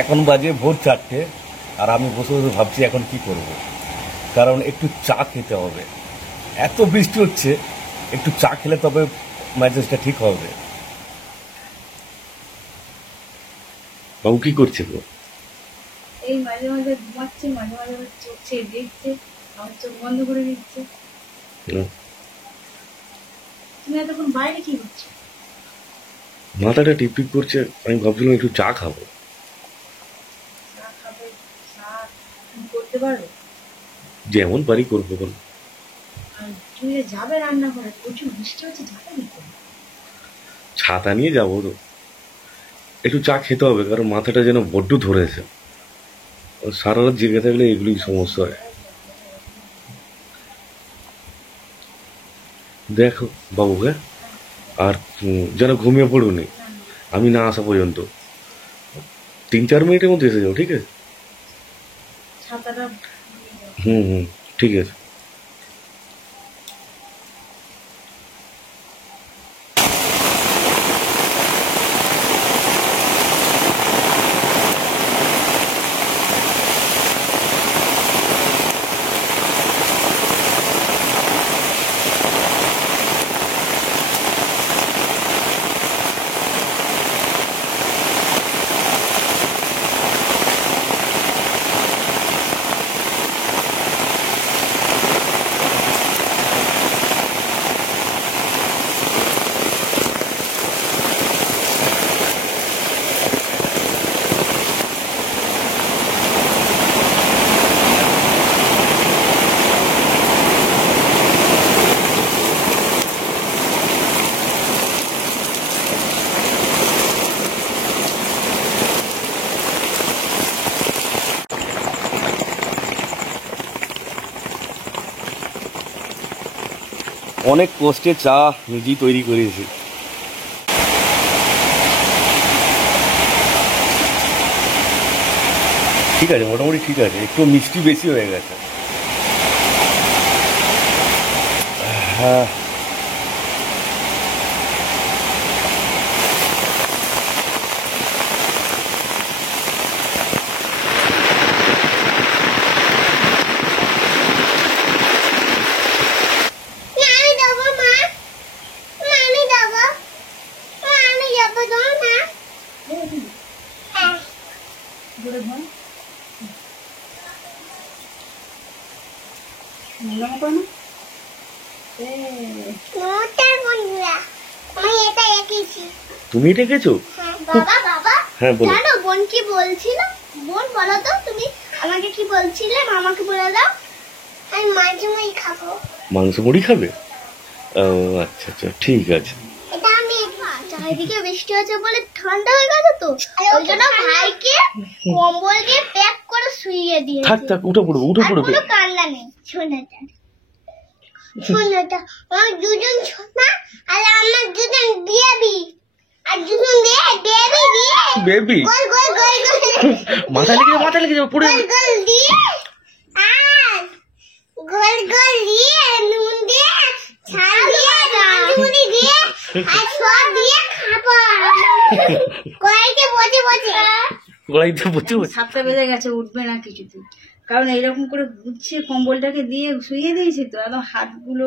এখন বাজে ভোর 4টে, আর আমি বসে বসে ভাবছি এখন কি করব। কারণ একটু চা খেতে হবে, এত বৃষ্টি হচ্ছে, একটু চা খেলে তবে মেজাজটা ঠিক হবে। বাবু কি করছে গো? এই মাঝে মাঝে ঘুমাচ্ছে, মাঝে মাঝে চোখ ছেড়ে দেখছে, আমার চোখ বন্ধ করে দিচ্ছে। তুমি এতক্ষণ বাইরে কি করছো? মাথাটা টিপটিপ করছে, আমি ভাবছিলাম একটু চা খাবো। চা খাবে? চা তুমি করতে পারো? যেমন পারি করবো। বল। আর তুমি যে যাবে রান্না করে, প্রচুর বৃষ্টি হচ্ছে, যাবে কি করে? ছাতা নিয়ে যাবো তো, একটু চা খেতে হবে, কারণ মাথাটা যেন বড্ড ধরেছে। সারা রাত জেগে থাকলে এগুলি সমস্যা হয়। দেখো বাবু, হ্যাঁ, আর যেন ঘুমিয়ে পড়ুনি আমি না আসা পর্যন্ত। 3-4 মিনিটের মধ্যে এসে যাও, ঠিক আছে? ছাতাটা হুম, ঠিক আছে। অনেক কষ্টে চা নিজেই তৈরি করেছি। ঠিক আছে, মোটামুটি ঠিক আছে, একটু মিষ্টি বেশি হয়ে গেছে। হ্যাঁ, জোরে ঘুম মনে করো না। তুমি এটা গেছো? বাবা বাবা, হ্যাঁ বলো। জানো বোন কি বলছিল? বোন বলো তো, তুমি আমাকে কি বলছিলে? মামাকে বলে দাও, আমি মাঝে মাঝে খাবো। মাংস মুড়ি খাবে? ও আচ্ছা আচ্ছা, ঠিক আছে। এটা আমি চারিদিকে বৃষ্টি হচ্ছে বলে ঠান্ডা হয়ে গেছে তো, ওই জন্য ভাইকে কম্বল দিয়ে প্যাক করে শুইয়ে দিয়েছি। থাক থাক, উঠে পড়বে উঠে আর পড়বে। কোনো কান্না নেই। শোনাটা শোনাটা আমার দুজন ছোনা, আর আমার দুজন বেবি, আর দুজন বেবি দিয়ে বেবি গোল গোল গোল গোল মাথা লেগে যাবে পড়ে। গোল গোল দিয়ে, আর গোল গোল দিয়ে নুন দিয়ে ছাল দিয়ে রাঁধুনি দিয়ে আর সব দিয়ে খাবো। কড়াইতে বসে বসে গলাইতে বসে বসে। 7টা বেজে গেছে, উঠবে না কিছুতেই। কারণ এইরকম করে গুছিয়ে কম্বলটাকে দিয়ে শুয়ে দিয়েছি তো, একদম হাতগুলো,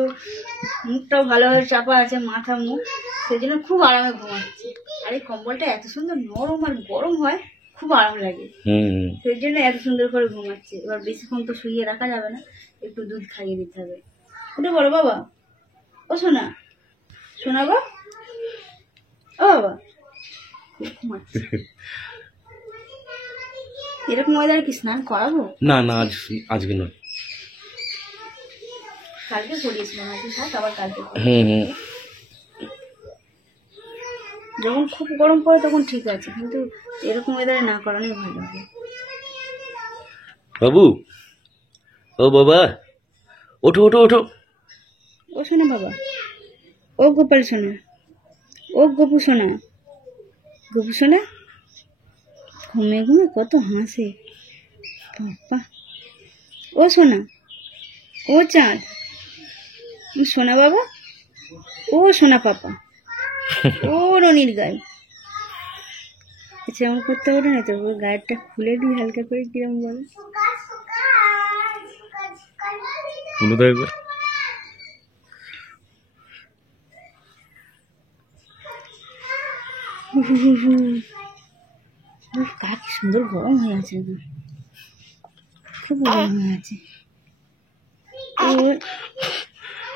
মুখটাও ভালোভাবে চাপা আছে, মাথা মুখ, সেই জন্য খুব আরামে ঘুমাচ্ছে। আর এই কম্বলটা এত সুন্দর নরম আর গরম হয়, খুব আরাম লাগে, সেই জন্য এত সুন্দর করে ঘুমাচ্ছে। এবার বেশিক্ষণ তো শুয়ে রাখা যাবে না, একটু দুধ খাইয়ে দিতে হবে। উঠে বলো বাবা, ও শোনা, শোনাবো, ও বাবা, খুব ঘুমাচ্ছে। এরকম ওয়েদারে কি স্নান করাবো? না না, আজকে নয়, কালকে করিয়েছিলাম, আজকে থাক, আবার কালকে করবো। যখন খুব গরম পড়ে তখন ঠিক আছে, কিন্তু এরকম ওয়েদারে না করানোই ভালো হবে। বাবু, ও বাবা, ওঠো ওঠো ওঠো। ও শোনা বাবা, ও গোপাল সোনা, ও গপু সোনা, গপু সোনা ঘুমে ঘুমে কত হাসে বাবা। ও সোনা, ও চাঁদ, সোনা বাবা, ও সোনা পাপা, ও রনির গাই, সেরকম করতে হবে না তো, ওই গায়েরটা খুলে দিই হালকা করে, কিরম বলো? তুলে দেয় একবার। গা কি সুন্দর গরম হয়ে আছে এখন, খুব গরম হয়ে আছে।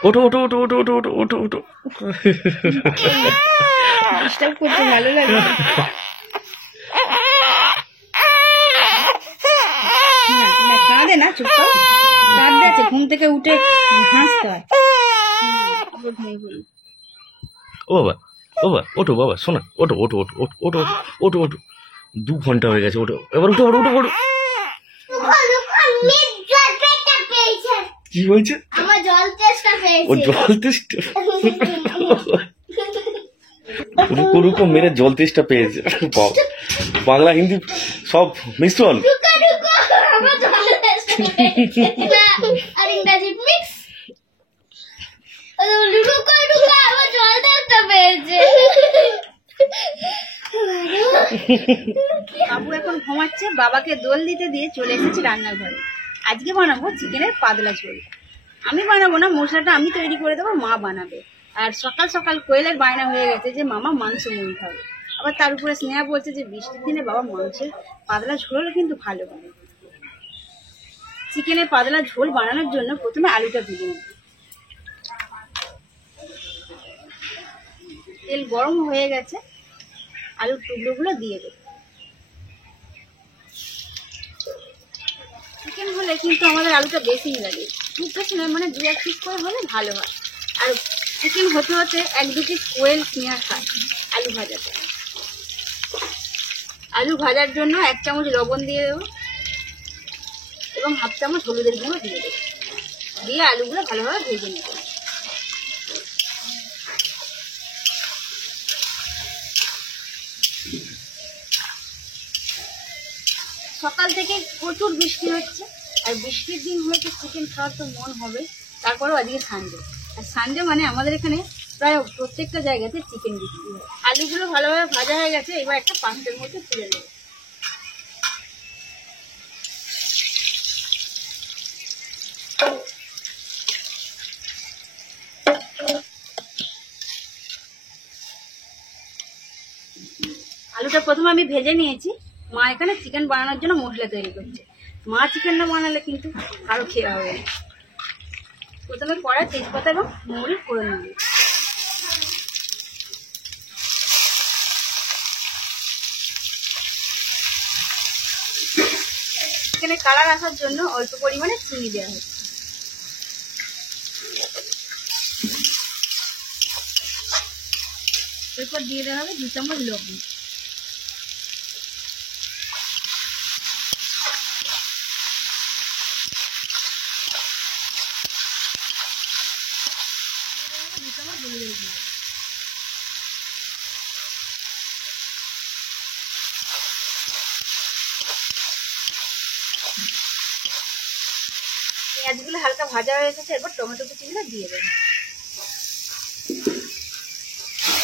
ওঠো ওঠো ওঠো ওঠো ওঠো ওঠো ওঠো ওঠো। ডিস্টার্ব করতে ভালো লাগে। না কাঁদে না, চুপ কর। কাঁদতে আছে, ঘুম থেকে উঠে হাসতে হয়। আবার ঘুমিয়ে পড়ি। ও বাবা, ও বাবা, ওঠো বাবা, শোনা, ওঠো ওঠো ওঠো ওঠো ওঠো ওঠো ওঠো। 2 ঘন্টা হয়ে গেছে, ওঠো এবার, উঠো ওঠো ওঠো ওঠো। কি হয়েছে? আমার জল তেষ্টা ও পেয়েছে। জল তেষ্টা, রুকো রুকো মেরে জল তেষ্টা পেয়েছে। বাবা, বাংলা হিন্দি সব মিশ্রণ। রুকো রুকো, আমার জল তেষ্টা পেয়েছে। না, আর ইংরেজি মিক্স। রুকো রুকো, আমার জল তেষ্টা পেয়েছে। বাবু এখন ঘুমাচ্ছে, বাবাকে দোল দিতে দিয়ে চলে এসেছি রান্নাঘরে। আজকে বানাবো চিকেনের পাতলা ঝোল। আমি বানাবো না, মশলাটা আমি তৈরি করে দেবো, মা বানাবে। আর সকাল সকাল কোয়েলের বায়না হয়ে গেছে যে মামা মাংস মুড়ি খাবে। আবার তার উপরে স্নেহা বলছে যে বৃষ্টির দিনে বাবা মাংসের পাতলা ঝোল হলে কিন্তু ভালো হয়। চিকেনের পাতলা ঝোল বানানোর জন্য প্রথমে আলুটা ভেজে নেব। তেল গরম হয়ে গেছে, আলুর টুকরোগুলো দিয়ে দেবো। চিকেন হলে কিন্তু আমাদের আলুটা বেশিই লাগে, খুব বেশি নয়, মানে 2-1 পিস করে হলে ভালো হয়। আর চিকেন হতে হতে 1-2 পিস কোয়েল স্নেহা খায় আলু ভাজাতে। আলু ভাজার জন্য 1 চামচ লবণ দিয়ে দেবো এবং 1/2 চামচ হলুদের গুঁড়ো দিয়ে দেবো, দিয়ে আলুগুলো ভালোভাবে ভেজে নেব। সকাল থেকে প্রচুর বৃষ্টি হচ্ছে, আর বৃষ্টির দিন হয়তো চিকেন খাওয়ার তো মন হবে। তারপরেও আজকে সানডে, আর সানডে মানে আমাদের এখানে প্রায় প্রত্যেকটা জায়গাতে চিকেন বিক্রি হয়। আলুগুলো ভালোভাবে ভাজা হয়ে গেছে, এবার একটা পাত্রের মধ্যে তুলে নেব। আলুটা প্রথমে আমি ভেজে নিয়েছি। মা এখানে চিকেন বানানোর জন্য মশলা তৈরি করছে। মা চিকেন না বানালে কিন্তু কারো খেয়া হবে না। প্রথমে কড়াই তেজপাতা এবং মৌরি ফোড়ন নেব। চিকেনে কালার আসার জন্য অল্প পরিমাণে চিনি দেওয়া হচ্ছে। এরপর দিয়ে দেওয়া হবে 2 চামচ লবণ। পেঁয়াজগুলো হালকা ভাজা হয়ে এসেছে, এরপর টমেটো কুচিগুলো দিয়ে দেবো।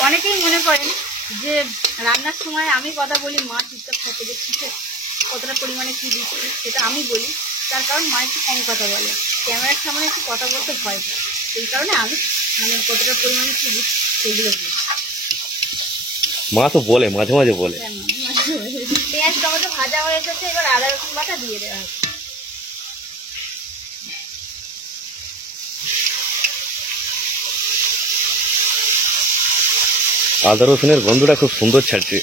অনেকেই মনে করেন যে রান্নার সময় আমি কথা বলি, মা চুপচাপ থাকে, দেখছি কতটা পরিমাণে কি দিচ্ছি সেটা আমি বলি। তার কারণ মা একটু কম কথা বলে, ক্যামেরার সামনে একটু কথা বলতে ভয় পায়, সেই কারণে আমি মানে কতটা পরিমাণে কি দিচ্ছি সেগুলো বলি। মা তো বলে, মাঝে মাঝে বলে। পেঁয়াজ টমেটো ভাজা হয়ে এসেছে, এবার আদা রসুন বাটা দিয়ে দেওয়া হবে। আদা রসুনের গন্ধটা খুব সুন্দর ছাড়ছে।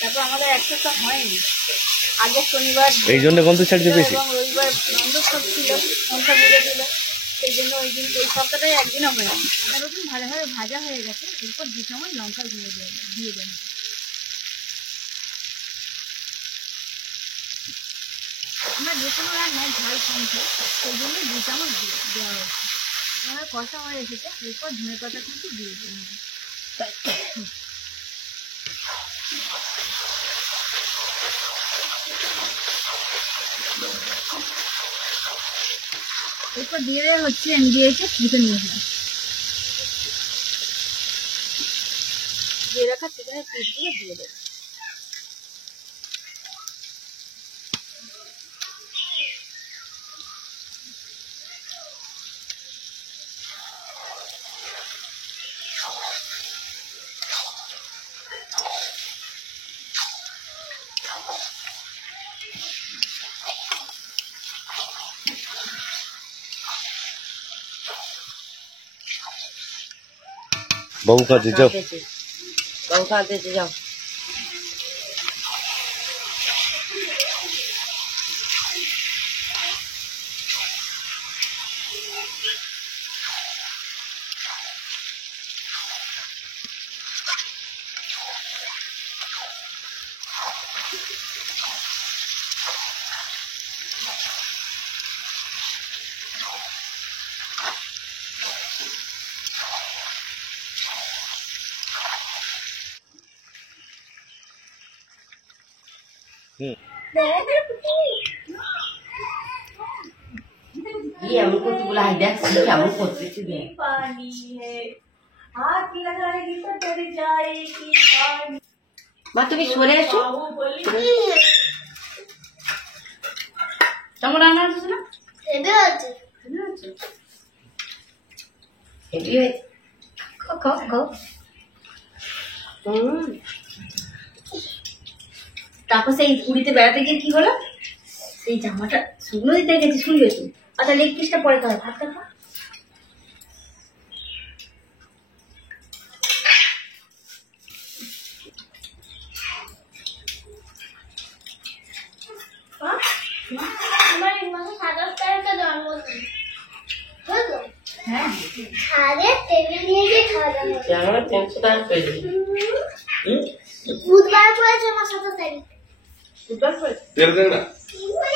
তারপর আমাদের এক সপ্তাহ হয়নি, আগে শনিবার এই জন্য গন্ধ ছাড়ছে বেশি। এবং রবিবার নন্দোৎসব ছিল, মনসা পুজো ছিল, সেই জন্য ওই দিন এই সপ্তাহটাই একদিনও হয়নি। আদা রসুন ভালোভাবে ভাজা হয়ে গেছে, এরপর 2 চামচ লঙ্কার গুঁড়ো দিয়ে দেন। আমরা যে কোনো রান্নায় ঝাল কম খাই, সেই জন্য 2 চামচ দেওয়া হচ্ছে। আমার কষা হয়ে এসেছে, এরপর ধনে পাতা কিন্তু দিয়ে দেওয়া হবে। এরপর দিয়ে দেওয়া হচ্ছে আমি দিয়েছি চিকেন মশলা, দিয়ে রাখা চিকেনের পিসগুলো দিয়ে দেবো। বাবু কাজে যাও। বাবু কাঁদতেছে, যাও। কি এমন করতে বলে, হাই দেখ কেমন করতেছি দেখ। মা তুমি সরে এসো। কেমন রান্না হচ্ছে না? হেভি হয়েছে। খাও খাও খাও। তারপর সেই পুরীতে বেড়াতে গিয়ে কি হলো, সেই জামাটা শুকনো দিতে গেছি, শুনবে তো। আচ্ছা লেগ পিসটা পরে খাবে, ভাতটা খা। আমার এই মাসে 27 তারিখে জন্মদিন, বুঝলো? হ্যাঁ আরে টেবিল নিয়ে গিয়ে খাওয়া যাবে। আমার 300 টাকা পেয়েছি। বুধবার পড়েছে আমার 27 তারিখ। বুধবার পরে ওই